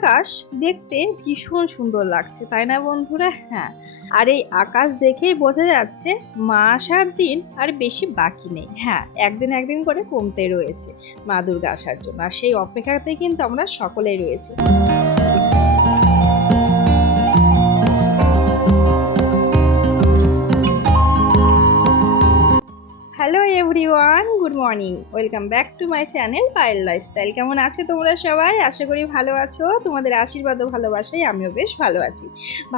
আকাশ দেখতে ভীষণ সুন্দর লাগছে, তাই না বন্ধুরা? হ্যাঁ আর এই আকাশ দেখেই বোঝা যাচ্ছে মাস আর দিন আর বেশি বাকি নেই। হ্যাঁ একদিন একদিন করে কমতে রয়েছে মা দুর্গা আসার জন্য, আর সেই অপেক্ষাতে কিন্তু আমরা সকলেই রয়েছি। Everyone good morning welcome back to my channel Payel lifestyle কেমন আছে তোমরা সবাই? আশা করি ভালো আছো। তোমাদের আশীর্বাদ ও ভালোবাসায় আমিও বেশ ভালো আছি।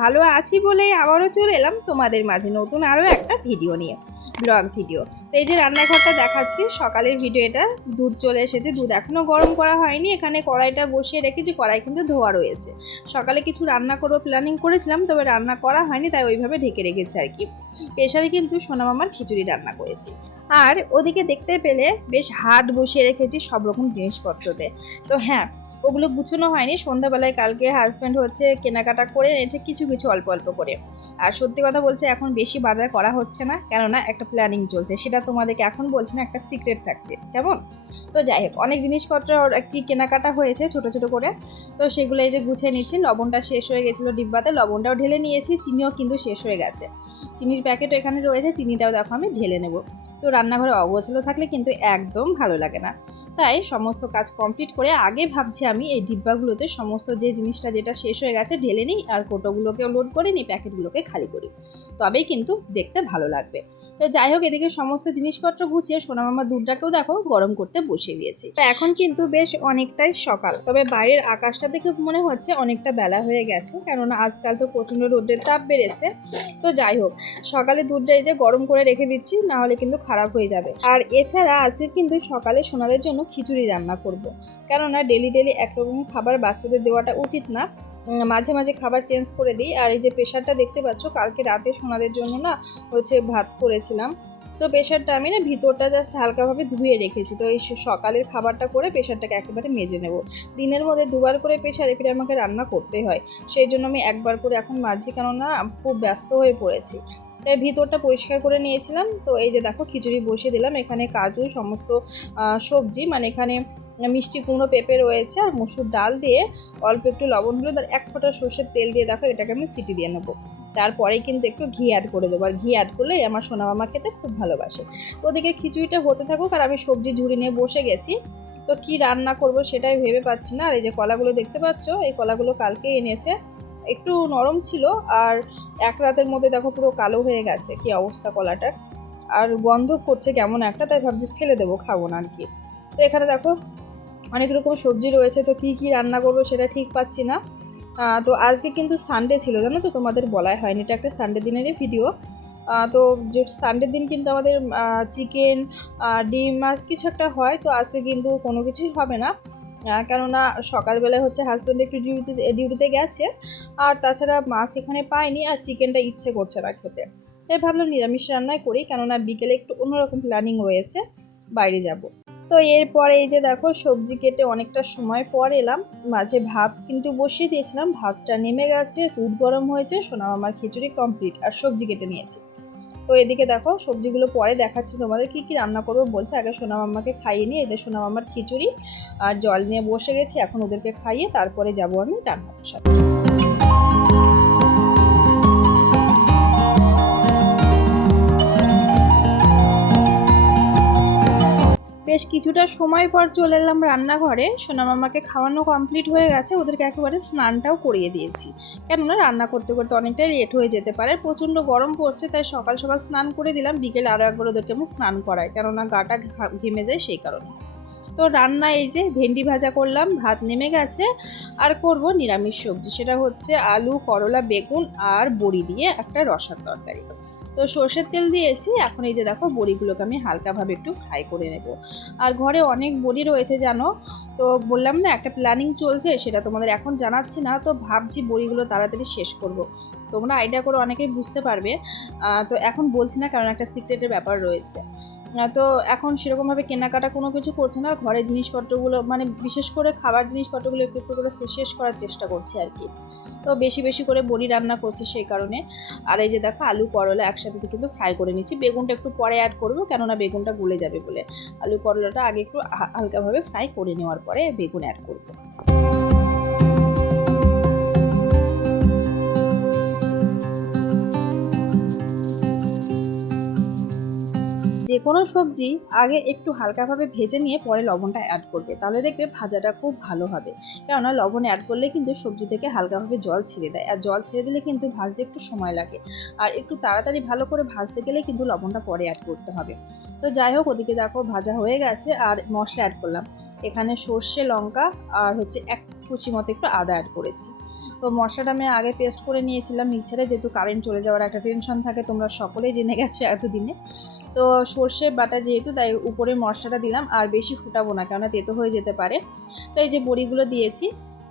ভালো আছি বলে আবারও চলে এলাম তোমাদের মাঝে নতুন আরও একটা ভিডিও নিয়ে ব্লগ ভিডিও এই যে রান্নাঘরটা দেখাচ্ছি, সকালের ভিডিও এটা। দুধ চলে এসেছে, দুধ এখনও গরম করা হয়নি। এখানে কড়াইটা বসিয়ে রেখেছি, কড়াই কিন্তু ধোয়া রয়েছে। সকালে কিছু রান্না করব প্ল্যানিং করেছিলাম, তবে রান্না করা হয়নি, তাই ওইভাবে ঢেকে রেখেছি আর কি। প্রেশারে কিন্তু সোনামামার খিচুড়ি রান্না করেছি। আর ওদিকে দেখতে পেলে বেশ হাট বসিয়ে রেখেছি সব রকম জিনিসপত্রতে। তো হ্যাঁ ওগুলো গুছানো হয়নি। সন্ধ্যাবেলায় কালকে হাজব্যান্ড হচ্ছে কেনাকাটা করে এনেছে কিছু কিছু অল্প অল্প করে। আর সত্যি কথা বলছে এখন বেশি বাজার করা হচ্ছে না, কেননা একটা প্ল্যানিং চলছে। সেটা তোমাদেরকে এখন বলছি না, একটা সিক্রেট থাকছে। কেমন? তো যাই হোক, অনেক জিনিসপত্র কি কেনাকাটা হয়েছে ছোট ছোট করে। তো সেগুলো এই যে গুছিয়ে নিচ্ছি, লবণটা শেষ হয়ে গেছিল ডিব্বাতে, লবণটাও ঢেলে নিয়েছি, চিনিও কিন্তু শেষ হয়ে গেছে। চিনির প্যাকেটও এখানে রয়েছে, চিনিটাও দেখো আমি ঢেলে নেব। তো রান্নাঘরে অগোছালো থাকলে কিন্তু একদম ভালো লাগে না। তাই সমস্ত কাজ কমপ্লিট করে আগে ভাবছি আমি এই ডিব্বাগুলোতে সমস্ত যে জিনিসটা যেটা শেষ হয়ে গেছে ঢেলে নিই আর কোটোগুলোকেও লোড করে নিই, প্যাকেটগুলোকে খালি করি। তবেই কিন্তু দেখতে ভালো লাগবে। তো যাই হোক, এদিকে সমস্ত জিনিসপত্র গুছিয়ে সোনামামা দুধটাকেও দেখো গরম করতে বসিয়ে দিয়েছি। তো এখন কিন্তু বেশ অনেকটাই সকাল। তবে বাইরের আকাশটা দেখে মনে হচ্ছে অনেকটা বেলা হয়ে গেছে, কেননা আজকাল তো প্রচণ্ড রোদের তাপ বেড়েছে। তো যাই হোক, সকালে দুধটা এই যে গরম করে রেখে দিচ্ছি, না হলে কিন্তু খারাপ হয়ে যাবে। আর এছাড়া আজকে কিন্তু সকালে সোনাদের জন্য খিচুড়ি রান্না করব। কেননা ডেলি ডেলি একরকম খাবার বাচ্চাদের দেওয়াটা উচিত না। মাঝে মাঝে খাবার চেঞ্জ করে দিই। আর এই যে প্রেশারটা দেখতে পাচ্ছ, কালকে রাতে সোনাদের জন্য না হচ্ছে ভাত করেছিলাম। তো প্রেশারটা আমি না ভিতরটা জাস্ট হালকাভাবে ধুয়ে রেখেছি। তো এই সকালের খাবারটা করে প্রেশারটাকে একেবারে মেজে নেব। দিনের মধ্যে দুবার করে প্রেশারে ফিরে আমাকে রান্না করতে হয়। সেই জন্য আমি একবার করে এখন মাজছি, কেননা খুব ব্যস্ত হয়ে পড়েছি। তাই ভিতরটা পরিষ্কার করে নিয়েছিলাম। তো এই যে দেখো, খিচুড়ি বসিয়ে দিলাম। এখানে কাজু, সমস্ত সবজি মানে এখানে মিষ্টি কুমড়ো, পেঁপে রয়েছে আর মুসুর ডাল দিয়ে অল্প একটু লবণ হলুদ আর এক ফোঁটা সর্ষের তেল দিয়ে দেখো এটাকে আমি সিটি দিয়ে নেব। তারপরে কিন্তু একটু ঘি অ্যাড করে দেবো আর ঘি অ্যাড করলেই আমার সোনা মামা খেতে খুব ভালোবাসে। তো ওদিকে খিচুড়িটা হতে থাকুক আর আমি সবজি ঝুড়ি নিয়ে বসে গেছি। তো কি রান্না করব সেটাই ভেবে পাচ্ছি না আর এই যে কলাগুলো দেখতে পাচ্ছ, এই কলাগুলো কালকে এনেছে। একটু নরম ছিল আর এক রাতের মধ্যে দেখো পুরো কালো হয়ে গেছে, কি অবস্থা কলাটার আর গন্ধ করছে কেমন একটা, তাই ভাবছি ফেলে দেবো, খাব না আর কি। তো এখানে দেখো অনেক রকম সবজি রয়েছে, তো কি কি রান্না করব সেটা ঠিক পাচ্ছি না। তো আজকে কিন্তু সানডে ছিল, জানো তো তোমাদের বলাই হয়নি, এটা একটা সানডে দিনেরই ভিডিও তো যে সানডের দিন কিন্তু আমাদের চিকেন ডিম, মাছ কিছু একটা হয়, তো আজকে কিন্তু কোনো কিছুই হবে না। কেননা সকালবেলায় হচ্ছে হাজব্যান্ড একটু ডিউটিতে ডিউটিতে গেছে, আর তাছাড়া মাছ এখানে পাইনি আর চিকেনটা ইচ্ছে করছে না খেতে। তাই ভাবলাম নিরামিষ রান্নাই করি, কেননা বিকেলে একটু অন্যরকম প্ল্যানিং রয়েছে, বাইরে যাব। তো এরপরে এই যে দেখো সবজি কেটে অনেকটা সময় পর এলাম, মাঝে ভাত কিন্তু বসিয়ে দিয়েছিলাম, ভাতটা নেমে গেছে, দুধ গরম হয়েছে সোনাম আমার খিচুড়ি কমপ্লিট আর সবজি কেটে নিয়েছি। তো এদিকে দেখো সবজিগুলো পরে দেখাচ্ছি তোমাদের কি কি রান্না করব বলছে, আগে সোনাম আম্মাকে খাইয়ে নিয়ে এদের সোনাম আমার খিচুড়ি আর জল নিয়ে বসে গেছি, এখন ওদেরকে খাইয়ে তারপরে যাব আমি রান্না বসাতে বেশ কিছুটা সময় পর চলে এলাম রান্নাঘরে। সোনা মামাকে খাওয়ানো কমপ্লিট হয়ে গেছে। ওদেরকে একেবারে স্নানটাও করিয়ে দিয়েছি। কেননা রান্না করতে করতে অনেকটাই লেট হয়ে যেতে পারে। প্রচণ্ড গরম পড়ছে, তাই সকাল সকাল স্নান করে দিলাম। বিকেলে আরও একবার ওদেরকে আমি স্নান করাই, কেননা গাটা ঘেমে যায় সেই কারণে। তো রান্না এই যে, ভেন্ডি ভাজা করলাম, ভাত নেমে গেছে। আর করব নিরামিষ সবজি, সেটা হচ্ছে আলু, করলা, বেগুন আর বড়ি দিয়ে একটা রসার তরকারি। তো সর্ষের তেল দিয়েছি, এখন এই যে দেখো বড়িগুলোকে আমি হালকাভাবে একটু ফ্রাই করে নেব। আর ঘরে অনেক বড়ি রয়েছে জানো, তো বললাম না একটা প্ল্যানিং চলছে, সেটা তোমাদের এখন জানাচ্ছি না, তো ভাবছি বড়িগুলো তাড়াতাড়ি শেষ করব। তোমরা আইডিয়া করে অনেকেই বুঝতে পারবে তো এখন বলছি না কারণ একটা সিক্রেটের ব্যাপার রয়েছে। তো এখন সেরকমভাবে কেনাকাটা কোনো কিছু করছে না। ঘরের জিনিসপত্রগুলো মানে বিশেষ করে খাবার জিনিসপত্রগুলো একটু একটু করে শেষ করার চেষ্টা করছি আর কি। তো বেশি বেশি করে বড়ি রান্না করছি সেই কারণে। আর এই যে দেখো, আলু, করলা একসাথে কিন্তু ফ্রাই করে নিচ্ছি। বেগুনটা একটু পরে অ্যাড করব, কেননা বেগুনটা গলে যাবে বলে। আলু, করলাটা আগে একটু হালকাভাবে ফ্রাই করে নেওয়ার পরে বেগুন অ্যাড করব। যে কোনো সবজি আগে একটু হালকাভাবে ভেজে নিয়ে পরে লবণটা অ্যাড করবে। তাহলে দেখবে ভাজাটা খুব ভালো হবে। কেননা লবণ অ্যাড করলে কিন্তু সবজি থেকে হালকাভাবে জল ছেড়ে দেয়। আর জল ছেড়ে দিলে কিন্তু ভাজতে একটু সময় লাগে। আর একটু তাড়াতাড়ি ভালো করে ভাজতে গেলে কিন্তু লবণটা পরে অ্যাড করতে হবে। তো যাই হোক, ওদিকে দেখো ভাজা হয়ে গেছে আর মশলা অ্যাড করলাম। এখানে সর্ষে, লঙ্কা আর হচ্ছে এক কুচি মতো একটু আদা অ্যাড করেছি। তো মশলাটা আমি আগে পেস্ট করে নিয়েছিলাম মিক্সারে যেহেতু কারেন্ট চলে যাওয়ার একটা টেনশন থাকে, তোমরা সকলেই জেনে গেছো এতদিনে। তো সর্ষে বাটা যেহেতু, তাই উপরে মশলাটা দিলাম, আর বেশি ফুটাবো না, কেননা তেতো হয়ে যেতে পারে। তো এই যে বড়িগুলো দিয়েছি,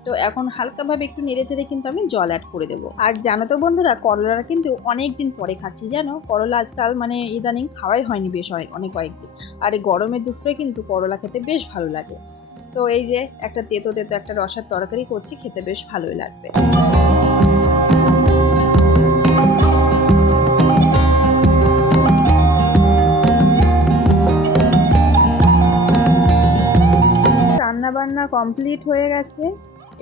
তো এখন হালকাভাবে একটু নেড়ে চেড়ে কিন্তু আমি জল অ্যাড করে দেবো। আর জানো তো বন্ধুরা করলাটা কিন্তু অনেক দিন পরে খাচ্ছি, জানো? করলা আজকাল মানে ইদানিং খাওয়াই হয়নি বেশ অনেক অনেক কয়েকদিন। আর এই গরমের দুপুরে কিন্তু করলা খেতে বেশ ভালো লাগে। তো এই যে একটা তেতো তেতো একটা রসার তরকারি করছি, খেতে বেশ ভালোই লাগবে। রান্না বান্না কমপ্লিট হয়ে গেছে।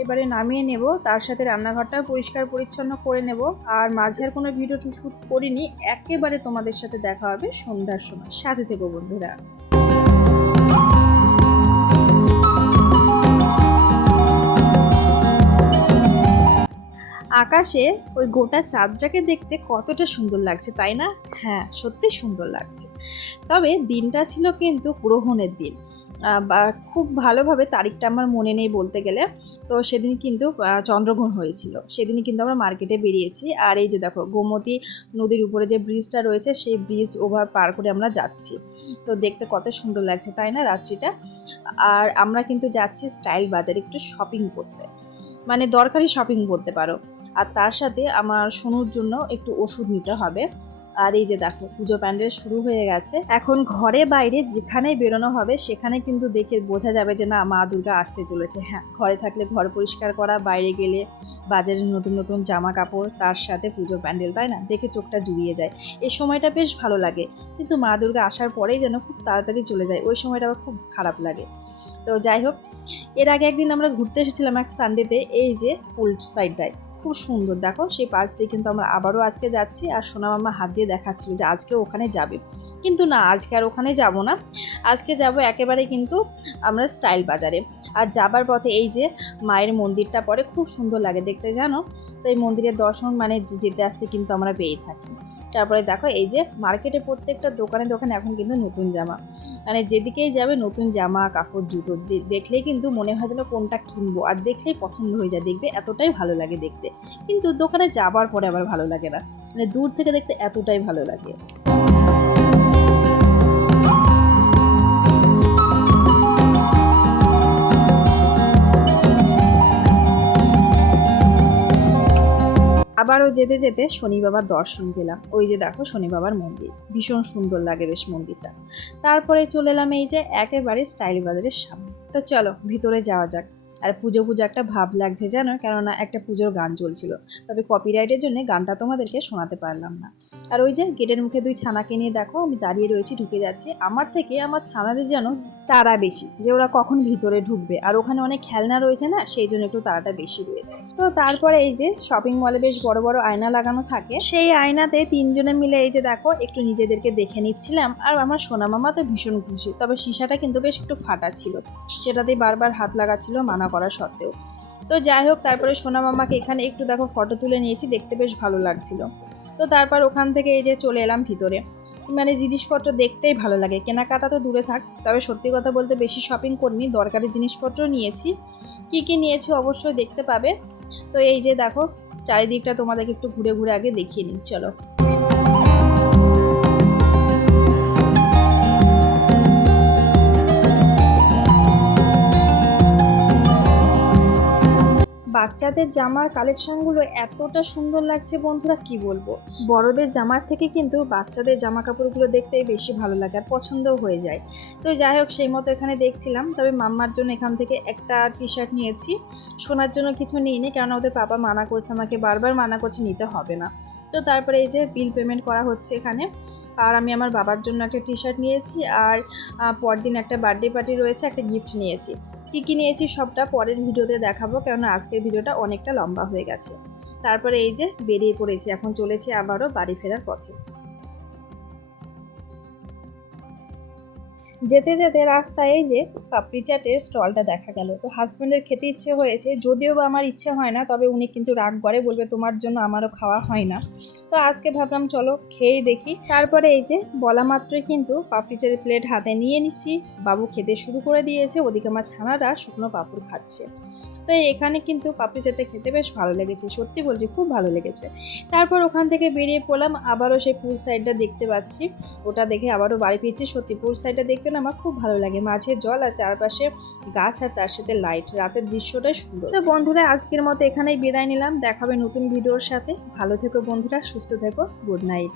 এবারে নামিয়ে নেব, তার সাথে রান্নাঘরটাও পরিষ্কার পরিচ্ছন্ন করে নেব। আর মাঝের কোনো ভিডিও শ্যুট করিনি, একেবারে তোমাদের সাথে দেখা হবে সন্ধ্যার সময়। সাথে থেকো বন্ধুরা। আকাশে ওই গোটা চাঁদটাকে দেখতে কতটা সুন্দর লাগছে, তাই না? হ্যাঁ সত্যি সুন্দর লাগছে। তবে দিনটা ছিল কিন্তু গ্রহণের দিন। বা খুব ভালোভাবে তারিখটা আমার মনে নেই বলতে গেলে। তো সেদিন কিন্তু চন্দ্রগ্রহণ হয়েছিল। সেদিনই কিন্তু আমরা মার্কেটে বেরিয়েছি। আর এই যে দেখো, গোমতী নদীর উপরে যে ব্রিজটা রয়েছে, সেই ব্রিজ ওভার পার করে আমরা যাচ্ছি। তো দেখতে কত সুন্দর লাগছে, তাই না, রাত্রিটা? আর আমরা কিন্তু যাচ্ছি স্টাইল বাজার, একটু শপিং করতে। মানে দরকারি শপিং বলতে পারো। আর তার সাথে আমার সোনুর জন্য একটু ওষুধ নিতে হবে। আর এই যে দেখো, পুজো প্যান্ডেল শুরু হয়ে গেছে। এখন ঘরে বাইরে যেখানেই বেরোনো হবে, সেখানে কিন্তু দেখে বোঝা যাবে যে না, মা দুর্গা আসতে চলেছে। হ্যাঁ ঘরে থাকলে ঘর পরিষ্কার করা, বাইরে গেলে বাজারে নতুন নতুন জামা কাপড় তার সাথে পুজো প্যান্ডেল, তাই না? দেখে চোখটা জুড়িয়ে যায়। এই সময়টা বেশ ভালো লাগে। কিন্তু মা দুর্গা আসার পরেই যেন খুব তাড়াতাড়ি চলে যায়। ওই সময়টা আবার খুব খারাপ লাগে। তো যাই হোক, এর আগে একদিন আমরা ঘুরতে এসেছিলাম এক সানডেতে এই যে পুল সাইডটায়। খুব সুন্দর। দেখো, সেই পাশ দিয়ে কিন্তু আমরা আবারও আজকে যাচ্ছি আর সোনা মামা হাত দিয়ে দেখাচ্ছিল যে আজকে ওখানে যাবে। কিন্তু না, আজকে আর ওখানে যাব না। আজকে যাব একেবারে কিন্তু আমরা স্টাইল বাজারে। আর যাবার পথে এই যে মায়ের মন্দিরটা পরে খুব সুন্দর লাগে দেখতে, জানো? তো এই মন্দিরের দর্শন মানে যেতে আসতে কিন্তু আমরা পেয়ে থাকি। তারপরে দেখো এই যে মার্কেটে প্রত্যেকটা দোকানে দোকানে এখন কিন্তু নতুন জামা। মানে যেদিকেই যাবে নতুন জামা, কাপড়, জুতো দেখলেই কিন্তু মনে হয় যেন কোনটা কিনবো। আর দেখলেই পছন্দ হয়ে যায়, দেখবে এতটাই ভালো লাগে দেখতে। কিন্তু দোকানে যাবার পরে আবার ভালো লাগে না। মানে দূর থেকে দেখতে এতটাই ভালো লাগে। আবারও যেতে যেতে শনি বাবার দর্শন পেলাম। ওই যে দেখো শনি বাবার মন্দির। ভীষণ সুন্দর লাগে বেশ মন্দিরটা। তারপরে চলে এলাম এই যে একেবারে স্টাইল বাজারের সামনে। তো চলো, ভিতরে যাওয়া যাক। আর পুজো পুজো একটা ভাব লাগছে জানো? কেননা একটা পুজোর গান চলছিল। তবে কপিরাইটের জন্য গানটা তোমাদেরকে শোনাতে পারলাম না। আর ওই যে গেটের মুখে দুই ছানাকে নিয়ে দেখো, আমি দাঁড়িয়ে রয়েছি, ঢুকে যাচ্ছি। আমার থেকে আমার ছানাদের যেন তারা বেশি, যে ওরা কখন ভিতরে ঢুকবে। আর ওখানে অনেক খেলনা রয়েছে না, সেই জন্য একটু তারাটা বেশি রয়েছে। তো তারপরে এই যে শপিং মলে বেশ বড় বড় আয়না লাগানো থাকে। সেই আয়নাতে তিনজনে মিলে এই যে দেখো, একটু নিজেদেরকে দেখে নিচ্ছিলাম। আর আমার সোনা মামা তো ভীষণ খুশি, তবে সিসাটা কিন্তু বেশ একটু ফাটা ছিল। সেটাতেই বারবার হাত লাগাচ্ছিল, মানা করা সত্ত্বেও। তো যাই হোক, তারপরে সোনা মামাকে এখানে একটু দেখো ফটো তুলে নিয়েছি, দেখতে বেশ ভালো লাগছিল। তো তারপর ওখান থেকে এই যে চলে এলাম ভিতরে। মানে জিনিসপত্র দেখতেই ভালো লাগে। কেনাকাটা তো দূরে থাক, তবে সত্যি কথা বলতে বেশি শপিং করিনি, দরকারি জিনিসপত্র নিয়েছি। কি কি নিয়েছি অবশ্যই দেখতে পাবে। তো এই যে দেখো, চারিদিকটা তোমাদেরকে একটু ঘুরে ঘুরে আগে দেখিয়ে নিই, চলো। বাচ্চাদের জামার কালেকশনগুলো এতটা সুন্দর লাগছে বন্ধুরা, কি বলব? বড়দের জামার থেকে কিন্তু বাচ্চাদের জামা কাপড়গুলো দেখতে বেশি ভালো লাগে আর পছন্দও হয়ে যায়। তো যাই হোক, সেই মতো এখানে দেখছিলাম। তবে মাম্মার জন্য এখান থেকে একটা টি শার্ট নিয়েছি। শোনার জন্য কিছু নিইনি কারণ ওদের পাপা মানা করছে আমাকে, বারবার মানা করছে নিতে হবে না। তো তারপরে এই যে বিল পেমেন্ট করা হচ্ছে এখানে। আর আমি আমার বাবার জন্য একটা টি শার্ট নিয়েছি। আর পরদিন একটা বার্থডে পার্টি রয়েছে, একটা গিফট নিয়েছি। কী কী নিয়েছি সবটা পরের ভিডিওতে দেখাবো, কেননা আজকের ভিডিওটা অনেকটা লম্বা হয়ে গেছে। তারপরে এই যে বেরিয়ে পড়েছি, এখন চলেছি আবারও বাড়ি ফেরার পথে। যেতে যেতে রাস্তায় এই যে পাপড়ি চাটের স্টলটা দেখা গেল। তো হাজব্যান্ডের খেতে ইচ্ছে হয়েছে, যদিও বা আমার ইচ্ছে হয় না, তবে উনি কিন্তু রাগ করে, বলবে তোমার জন্য আমারও খাওয়া হয় না। তো আজকে ভাবলাম চলো খেয়েই দেখি। তারপরে এই যে বলা মাত্রই কিন্তু পাপড়ি চাটের প্লেট হাতে নিয়ে নিছি। বাবু খেতে শুরু করে দিয়েছে, ওদিকে আমার ছানারা শুকনো পাপড় খাচ্ছে। তো এখানে কিন্তু পাপড়ি চাটটা খেতে বেশ ভালো লেগেছে, সত্যি বলছি খুব ভালো লেগেছে। তারপর ওখান থেকে বেরিয়ে পড়লাম, আবারও সেই পুল সাইডটা দেখতে পাচ্ছি। ওটা দেখে আবারও বাড়ি ফিরছি, সত্যি পুল সাইডটা দেখতে না আমার খুব ভালো লাগে। মাঝে জল আর চারপাশে গাছ আর তার সাথে লাইট, রাতের দৃশ্যটাই সুন্দর। তো বন্ধুরা, আজকের মতো এখানেই বিদায় নিলাম, দেখাবে নতুন ভিডিওর সাথে। ভালো থেকো বন্ধুরা, সুস্থ থেকো, গুড নাইট।